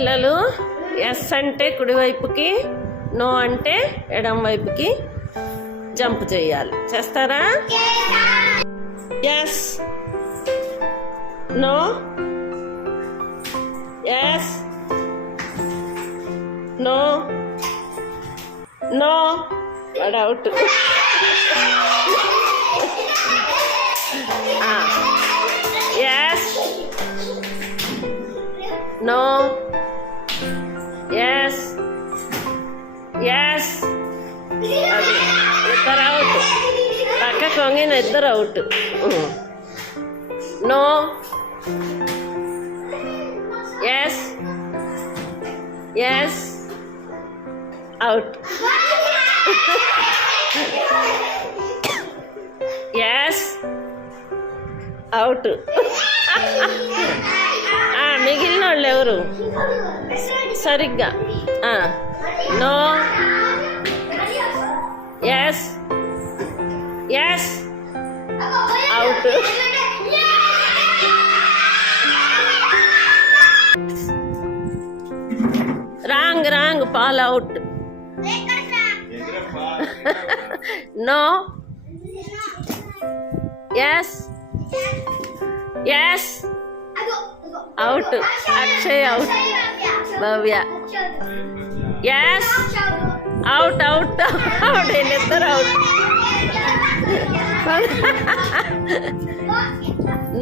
పిల్లలు ఎస్ అంటే కుడివైపుకి, నో అంటే ఎడం వైపుకి జంప్ చేయాలి. చేస్తారా? Yes, no, yes, no, no, వాడు out. Yes, no, yes, yes, అది ఇద్దరు అవుట్. పక్కకు వంగిన ఇద్దరు out. No, yes, yes, out. Yes, out. మిగిలిన వాళ్ళు ఎవరు? సరిగ్గా. No, yes, yes, out. Wrong wrong, Paul out. No, yes, yes, out. Akshay out. Bhavya yes, out out out. వీళ్ళిద్దరు out.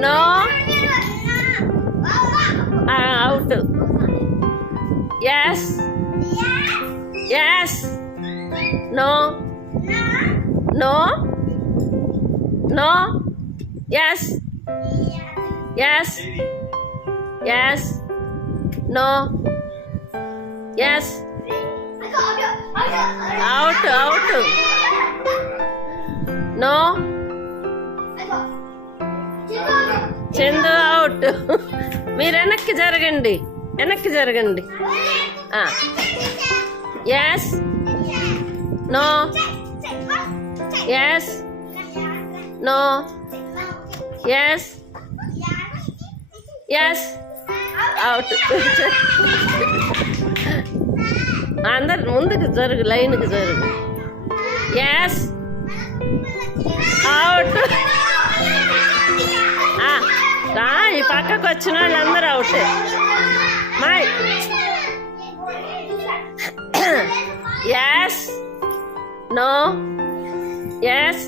No, out. Yes, yes, no, no, no, yes, yes, yes, no, yes, out out. No, Chandu అవుట్. మీరు వెనక్కి జరగండి, వెనక్కి జరగండి. Yes, no, yes, no, yes, yes, out. అందరు ముందుకు జరుగు, లైన్కి జరుగు. Yes, out. ఈ పక్కకు వచ్చిన వాళ్ళు అందరూ out. My yes, no, yes,